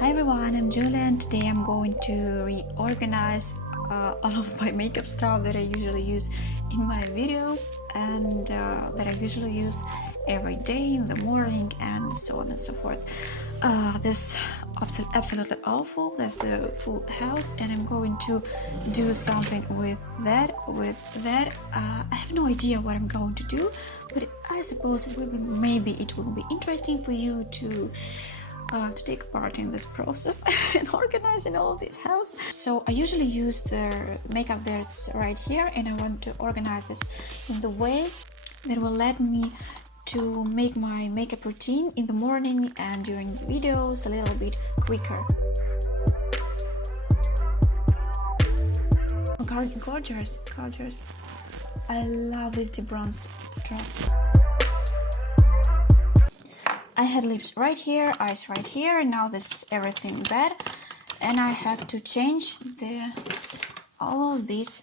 Hi everyone, I'm Julia and today I'm going to reorganize all of my makeup stuff that I usually use in my videos and that I usually use every day in the morning and so on and so forth. This absolutely awful. That's the full house and I'm going to do something with that. I have no idea what I'm going to do, but I suppose maybe it will be interesting for you to take part in this process and organizing all this house. So I usually use the makeup that's right here and I want to organize this in the way that will let me to make my makeup routine in the morning and during the videos a little bit quicker. Gorgeous. I love these deep bronze drops. I had lips right here, eyes right here, and now this everything bad, and I have to change all of this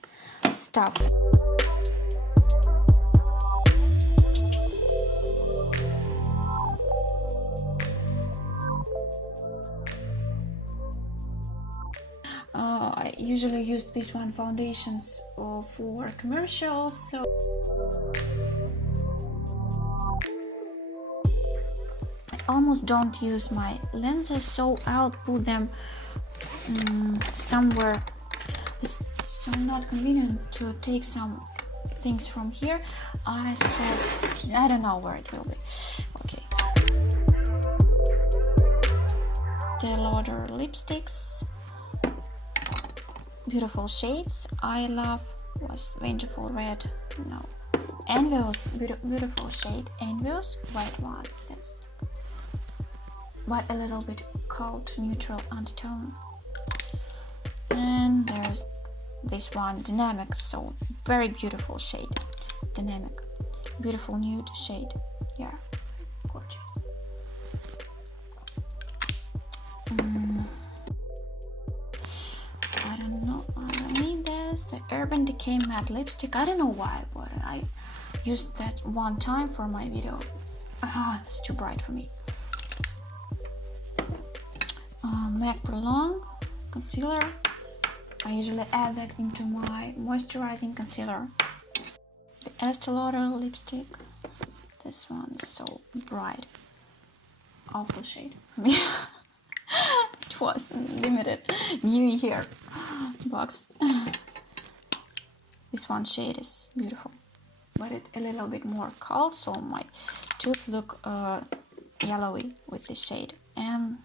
stuff. I usually use this one foundations for commercials, so almost don't use my lenses, so I'll put them somewhere. It's so not convenient to take some things from here. I suppose I don't know where it will be. Okay. The lauder lipsticks, beautiful shades. I love was vengeful red. No, envious, beautiful shade. Envious white one. This. But a little bit cold neutral undertone. And there's this one, dynamic, so very beautiful shade. Dynamic, beautiful nude shade. Yeah, gorgeous. I don't know, I don't need this. The Urban Decay matte lipstick. I don't know why, but I used that one time for my video. It's too bright for me. MAC Prolong concealer. I usually add that into my moisturizing concealer. The Estee Lauder lipstick. This one is so bright. Awful shade for me. It was limited New Year box. This one shade is beautiful, but it's a little bit more cold, so my tooth look yellowy with this shade. And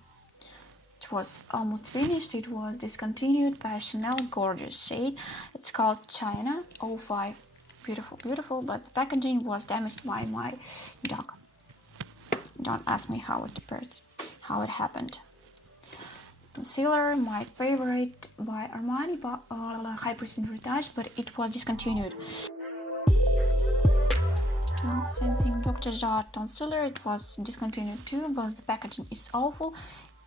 it was almost finished. It was discontinued by Chanel, gorgeous shade. It's called China 05. Beautiful, but the packaging was damaged by my dog. Don't ask me how it happened. Concealer, my favorite by Armani, High Precision Retouch, but it was discontinued. Same thing, Dr. Jart Tonecealer, it was discontinued too, but the packaging is awful.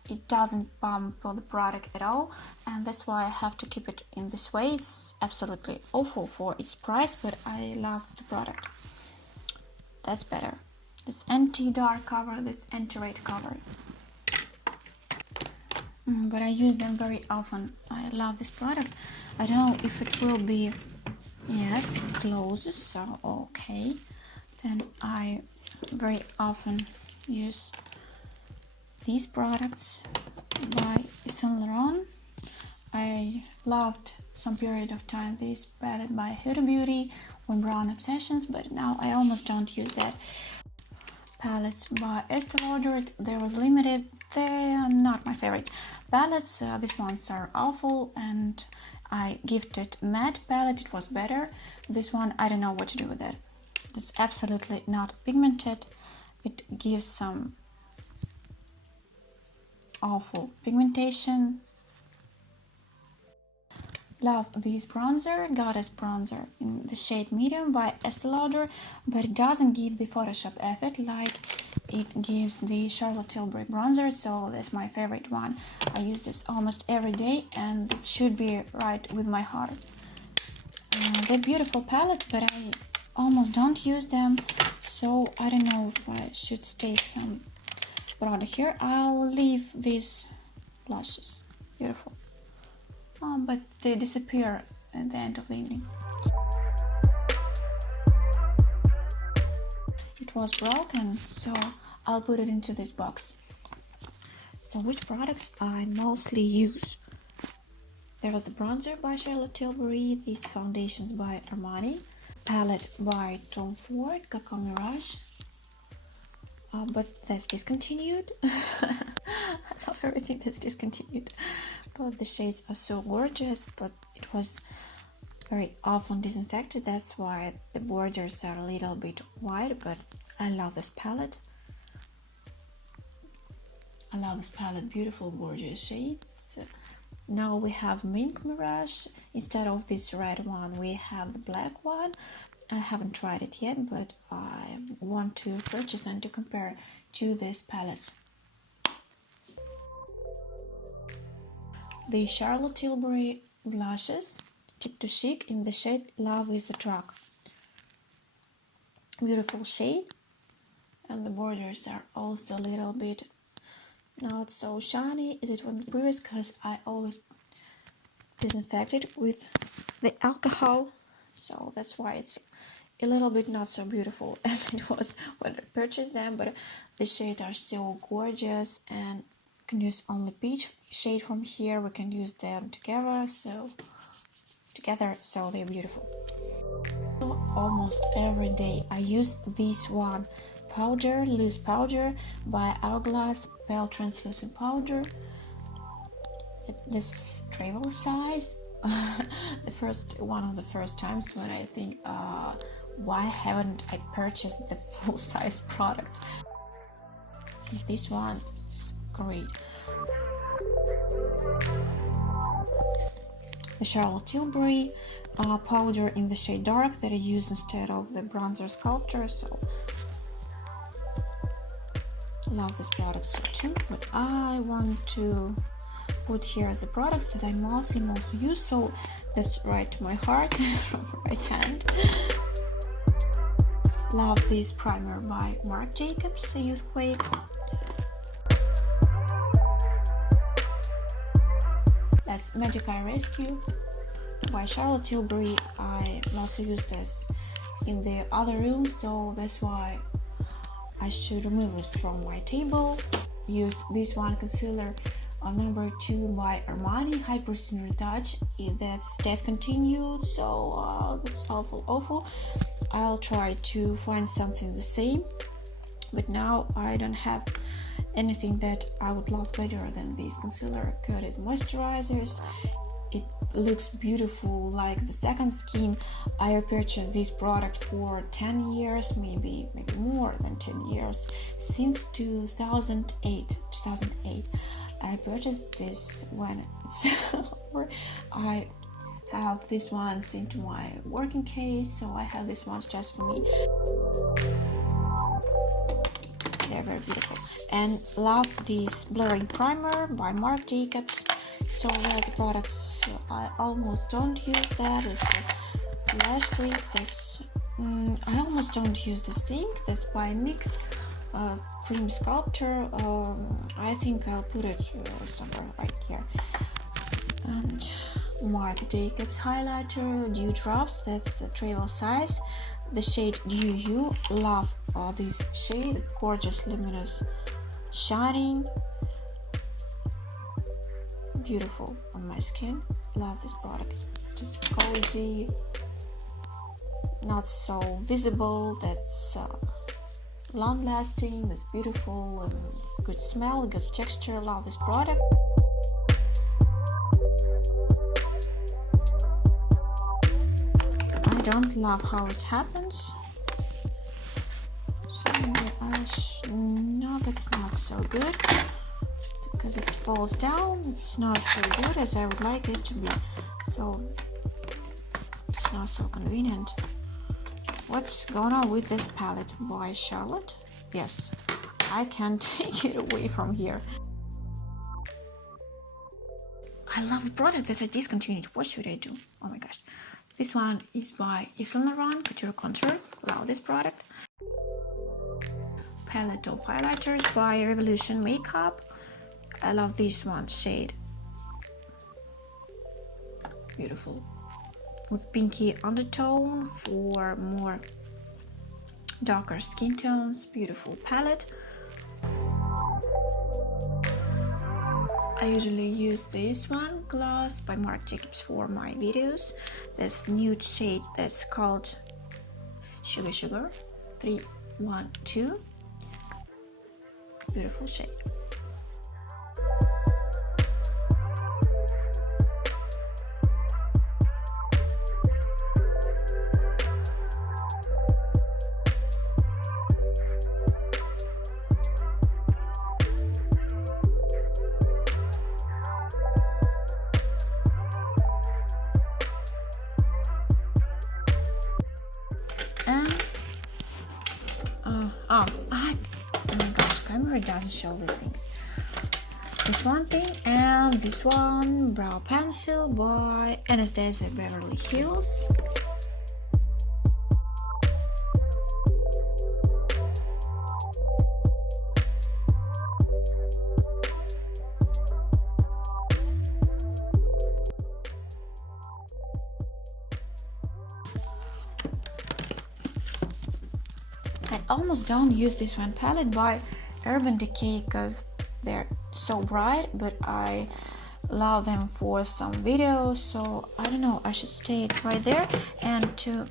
It doesn't pump the product at all, and that's why I have to keep it in this way. It's absolutely awful for its price, but I love the product. That's better. This anti-dark cover, this anti-red cover. But I use them very often. I love this product. I don't know if it will be, yes, closes, so okay. Then I very often use these products by Saint Laurent. I loved some period of time this palette by Huda Beauty when Brown Obsessions, but now I almost don't use that. Palettes by Estee Lauder, there was limited. They are not my favorite palettes. These ones are awful, and I gifted matte palette. It was better. This one, I don't know what to do with that. It's absolutely not pigmented. It gives some awful pigmentation. Love this bronzer, Goddess bronzer in the shade medium by Estee Lauder, but it doesn't give the Photoshop effect like it gives the Charlotte Tilbury bronzer, so that's my favorite one. I use this almost every day and it should be right with my heart. They're beautiful palettes, but I almost don't use them, so I don't know if I should take some product here. I'll leave this blushes. Beautiful. But they disappear at the end of the evening. It was broken, so I'll put it into this box. So which products I mostly use? There was the bronzer by Tilbury, these foundations by Armani, palette by Tom Ford, Mirage, but that's discontinued. I love everything that's discontinued. But the shades are so gorgeous, but it was very often disinfected, that's why the borders are a little bit wide, but I love this palette. Beautiful, gorgeous shades. Now we have Mink Mirage. Instead of this red one, we have the black one. I haven't tried it yet, but I want to purchase and to compare to these palettes. The Charlotte Tilbury blushes, Chic to Chic, in the shade Love is the Drug. Beautiful shade, and the borders are also a little bit not so shiny as it was in the previous, because I always disinfect it with the alcohol, so that's why it's a little bit not so beautiful as it was when I purchased them. But the shades are still gorgeous, and we can use only peach shade from here. We can use them together, so they're beautiful. Almost every day I use this one, powder, loose powder by Hourglass, pale translucent powder. This travel size. One of the first times when I think, why haven't I purchased the full size products? This one is great. The Charlotte Tilbury powder in the shade Dark that I use instead of the bronzer sculptor, so love this product so too. But I want to put here the products that I mostly use, so that's right to my heart from right hand. Love this primer by Marc Jacobs, Youthquake. That's Magic Eye Rescue by Charlotte Tilbury. I mostly use this in the other room, so that's why I should remove this from my table. Use this one concealer number 2 by Armani, High Precision Retouch. That's discontinued, so that's awful. I'll try to find something the same, but now I don't have anything that I would love better than this concealer coated moisturizers. It looks beautiful like the second skin. I purchased this product for 10 years, maybe more than 10 years, since 2008. I purchased this when it's over. I have these ones into my working case, so I have these ones just for me. They're very beautiful. And love this blurring primer by Marc Jacobs. So the products I almost don't use that is the lash grip. I almost don't use this thing. That's by NYX Cream Sculptor. I think I'll put it somewhere right here. And Marc Jacobs highlighter, Dew Drops. That's a travel size. The shade Dew U. Love this shade. Gorgeous, luminous, shining. Beautiful on my skin. Love this product. It's just cozy, not so visible. That's long lasting. That's beautiful. Good smell, good texture. Love this product. I don't love how it happens. So the eyelash, no, that's not so good. Because it falls down, it's not so good as I would like it to be, so it's not so convenient. What's going on with this palette by Charlotte? Yes, I can't take it away from here. I love the product that I discontinued. What should I do? Oh my gosh. This one is by Yves Saint Laurent Couture Contour. Love this product. Palette of highlighters by Revolution Makeup. I love this one shade. Beautiful. With pinky undertone for more darker skin tones. Beautiful palette. I usually use this one, Gloss by Marc for my videos. This nude shade that's called Sugar 312. Beautiful shade. Oh my gosh, camera doesn't show these things. This one thing, and this one, brow pencil by Anastasia Beverly Hills. I almost don't use this one palette by Urban Decay because they're so bright, but I love them for some videos, so I don't know, I should stay it right there, and to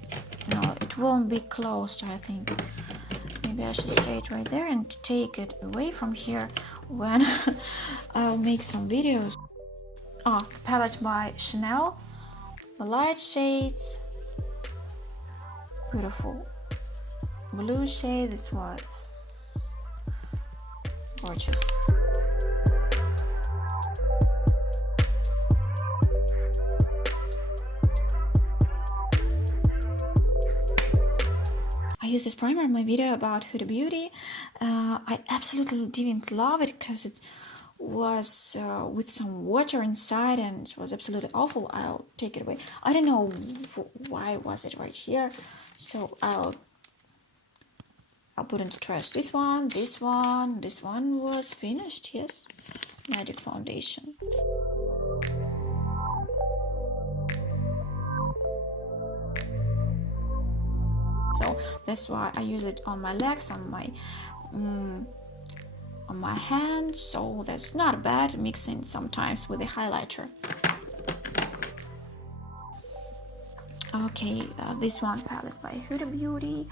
no, it won't be closed. I think maybe I should stay it right there and take it away from here when I'll make some videos. Oh, palette by Chanel, the light shades, beautiful blue shade. This was gorgeous. I used this primer in my video about Huda Beauty. I absolutely didn't love it because it was with some water inside and it was absolutely awful. I'll take it away. I don't know why was it right here, so I'll put into trash. This one was finished. Yes, Magic Foundation. So that's why I use it on my legs, on my hands. So that's not bad, mixing sometimes with a highlighter. Okay, this one palette by Huda Beauty.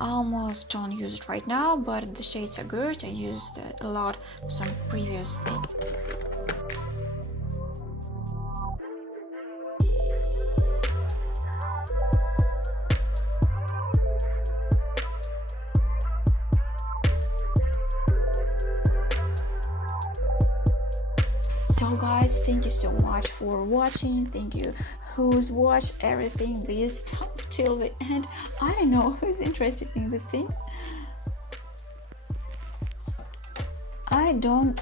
Almost don't use it right now, but the shades are good. I used it a lot for some previous thing. So guys, thank you so much for watching. Thank you who's watched everything this time till the end. I don't know who's interested in these things. I don't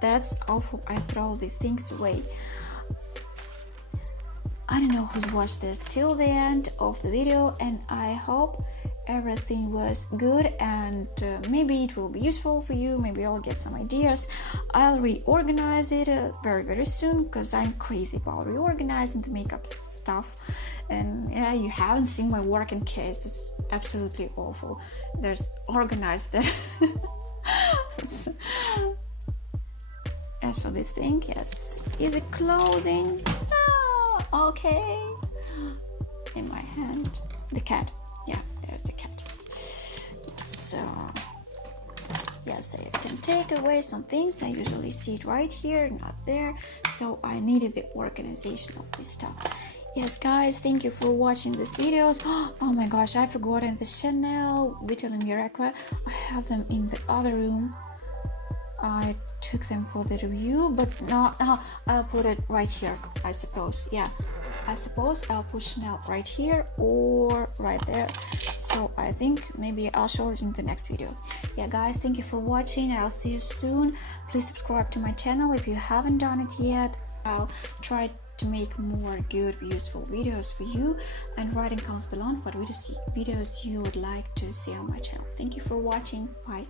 that's awful. I throw these things away. I don't know who's watched this till the end of the video, and I hope everything was good, and maybe it will be useful for you. Maybe I'll get some ideas. I'll reorganize it very soon, because I'm crazy about reorganizing the makeup stuff. And yeah, you haven't seen my work in case. It's absolutely awful. There's organized that. As for this thing, yes, is it closing? Okay, in my hand, the cat. Yeah, there's the cat. So yes, I can take away some things. I usually see it right here, not there, so I needed the organization of this stuff. Yes guys, thank you for watching these videos. Oh my gosh, I forgot the Chanel Vital and Miracle. I have them in the other room. I took them for the review, but no, I'll put it right here, I suppose. Yeah, I suppose I'll put Chanel right here or right there. So I think maybe I'll show it in the next video. Yeah guys, thank you for watching. I'll see you soon. Please subscribe to my channel if you haven't done it yet. I'll try to make more good, useful videos for you, and write in comments below what videos you would like to see on my channel. Thank you for watching. Bye.